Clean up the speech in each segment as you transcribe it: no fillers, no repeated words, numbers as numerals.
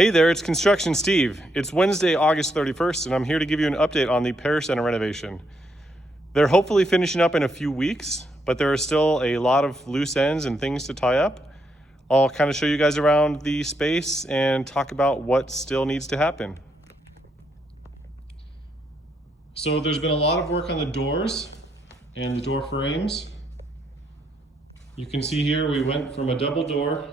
Hey there, it's Construction Steve. It's Wednesday, August 31st, and I'm here to give you an update on the Parish Center renovation. They're hopefully finishing up in a few weeks, but there are still a lot of loose ends and things to tie up. I'll kind of show you guys around the space and talk about what still needs to happen. So there's been a lot of work on the doors and the door frames. You can see here we went from a double door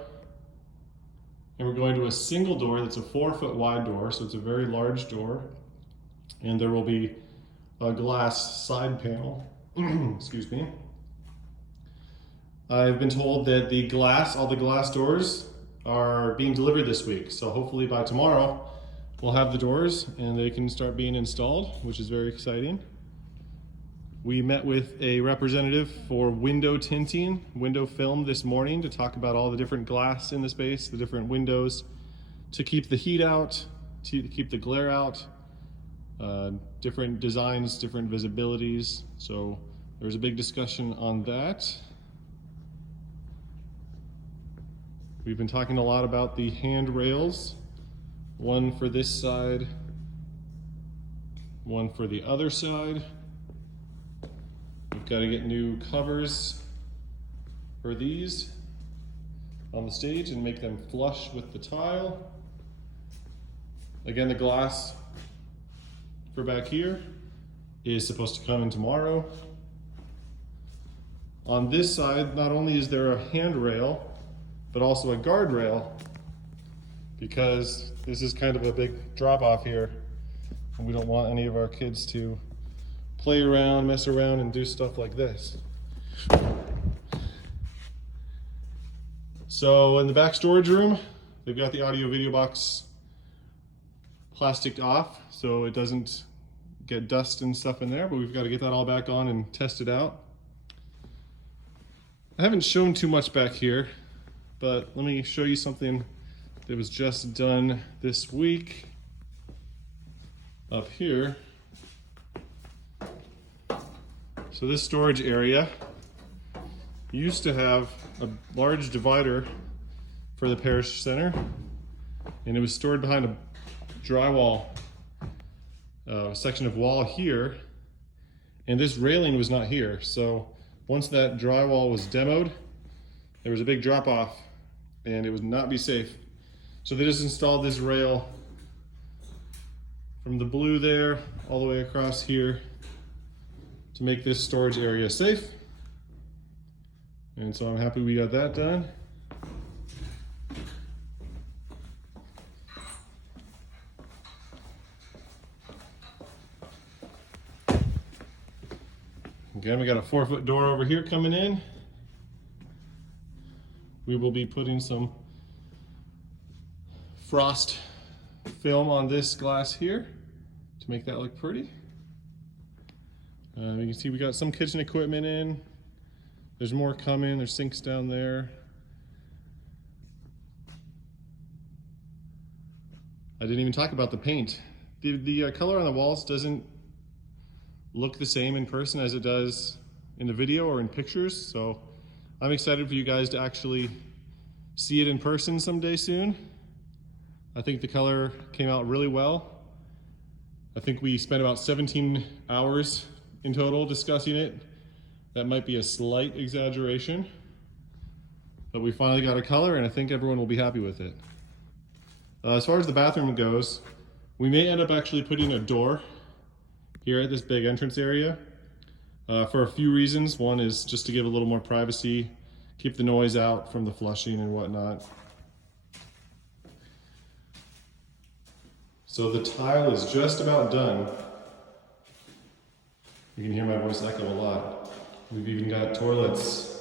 and we're going to a single door that's a 4-foot wide door, so it's a very large door. And there will be a glass side panel. Excuse me. I've been told that all the glass doors are being delivered this week. So hopefully by tomorrow, we'll have the doors and they can start being installed, which is very exciting. We met with a representative for window tinting, window film this morning to talk about all the different glass in the space, the different windows to keep the heat out, to keep the glare out, different designs, different visibilities. So there's a big discussion on that. We've been talking a lot about the handrails, one for this side, one for the other side. We've got to get new covers for these on the stage and make them flush with the tile. Again, the glass for back here is supposed to come in tomorrow. On this side, not only is there a handrail, but also a guardrail, because this is kind of a big drop off here and we don't want any of our kids to play around, mess around, and do stuff like this. So in the back storage room, they've got the audio video box plasticed off so it doesn't get dust and stuff in there, but we've got to get that all back on and test it out. I haven't shown too much back here, but let me show you something that was just done this week up here. So this storage area used to have a large divider for the Parish Center, and it was stored behind a drywall section of wall here, and this railing was not here. So once that drywall was demoed, there was a big drop off and it would not be safe. So they just installed this rail from the blue there all the way across here to make this storage area safe. And so I'm happy we got that done. Again, we got a 4-foot door over here coming in. We will be putting some frost film on this glass here to make that look pretty. You can see we got some kitchen equipment in. There's more coming. There's sinks down there. I didn't even talk about the paint. The color on the walls doesn't look the same in person as it does in the video or in pictures. So I'm excited for you guys to actually see it in person someday soon. I think the color came out really well. I think we spent about 17 hours in total discussing it. That might be a slight exaggeration, but we finally got a color and I think everyone will be happy with it. As far as the bathroom goes, we may end up actually putting a door here at this big entrance area for a few reasons. One is just to give a little more privacy, keep the noise out from the flushing and whatnot. So the tile is just about done. You can hear my voice echo a lot. We've even got toilets.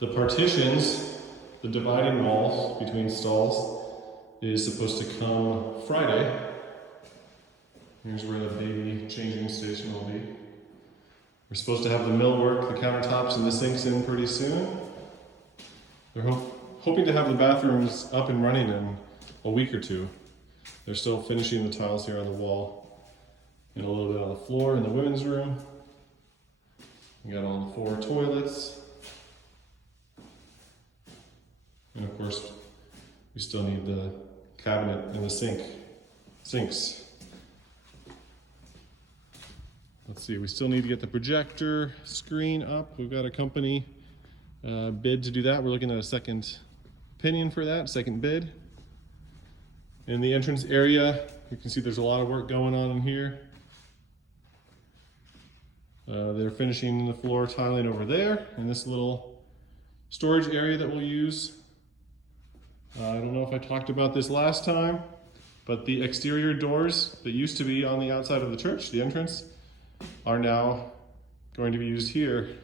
The partitions, the dividing walls between stalls, is supposed to come Friday. Here's where the baby changing station will be. We're supposed to have the millwork, the countertops, and the sinks in pretty soon. They're hoping to have the bathrooms up and running in a week or two. They're still finishing the tiles here on the wall and a little bit on the floor in the women's room. We got all the 4 toilets. And of course, we still need the cabinet and the sinks. Let's see, we still need to get the projector screen up. We've got a company bid to do that. We're looking at a second opinion for that, second bid. In the entrance area, you can see there's a lot of work going on in here. They're finishing the floor tiling over there in this little storage area that we'll use. I don't know if I talked about this last time, but the exterior doors that used to be on the outside of the church, the entrance, are now going to be used here.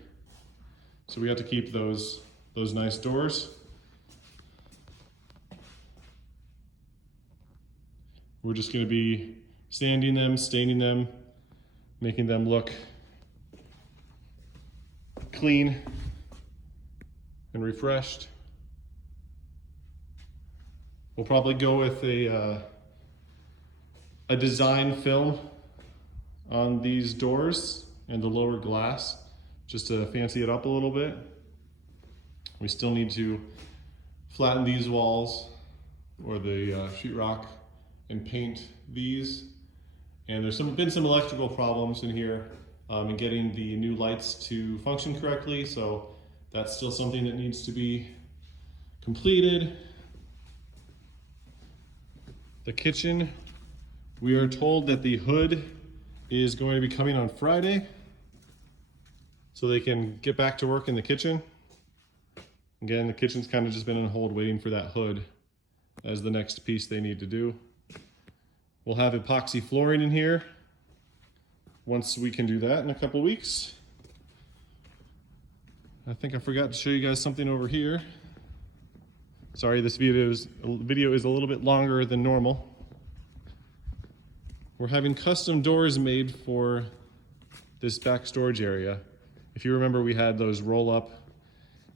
So we have to keep those nice doors. We're just going to be sanding them, staining them, making them look clean and refreshed. We'll probably go with a design film on these doors and the lower glass, just to fancy it up a little bit. We still need to flatten these walls or the sheetrock and paint these. And there's been some electrical problems in here in getting the new lights to function correctly, so that's still something that needs to be completed. The kitchen, we are told that the hood is going to be coming on Friday, so they can get back to work in the kitchen. Again, the kitchen's kind of just been on hold waiting for that hood as the next piece they need to do. We'll have epoxy flooring in here once we can do that in a couple weeks. I think I forgot to show you guys something over here. Sorry, this video is a little bit longer than normal. We're having custom doors made for this back storage area. If you remember, we had those roll-up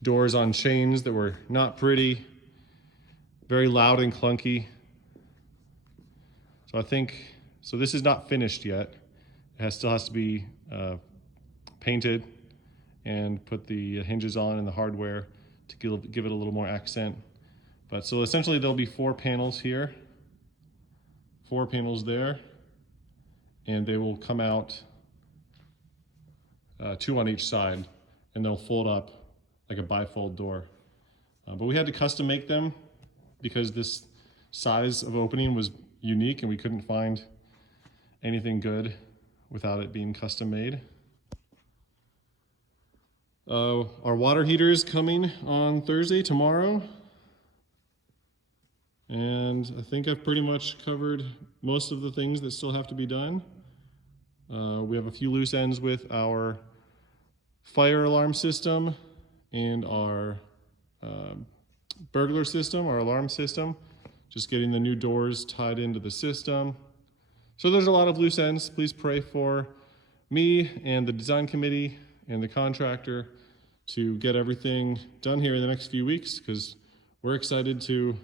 doors on chains that were not pretty, very loud and clunky. So this is not finished yet. It still has to be painted and put the hinges on and the hardware to give it a little more accent. But so essentially there'll be 4 panels here, 4 panels there, and they will come out 2 on each side, and they'll fold up like a bifold door. But we had to custom make them because this size of opening was unique and we couldn't find anything good without it being custom made. Our water heater is coming on Thursday, tomorrow. And I think I've pretty much covered most of the things that still have to be done. We have a few loose ends with our fire alarm system and our burglar system, our alarm system. Just getting the new doors tied into the system. So there's a lot of loose ends. Please pray for me and the design committee and the contractor to get everything done here in the next few weeks, because we're excited to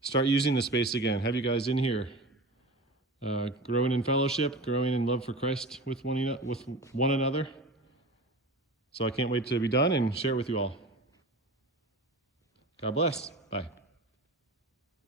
start using the space again. Have you guys in here growing in fellowship, growing in love for Christ with one another. So I can't wait to be done and share it with you all. God bless. Bye.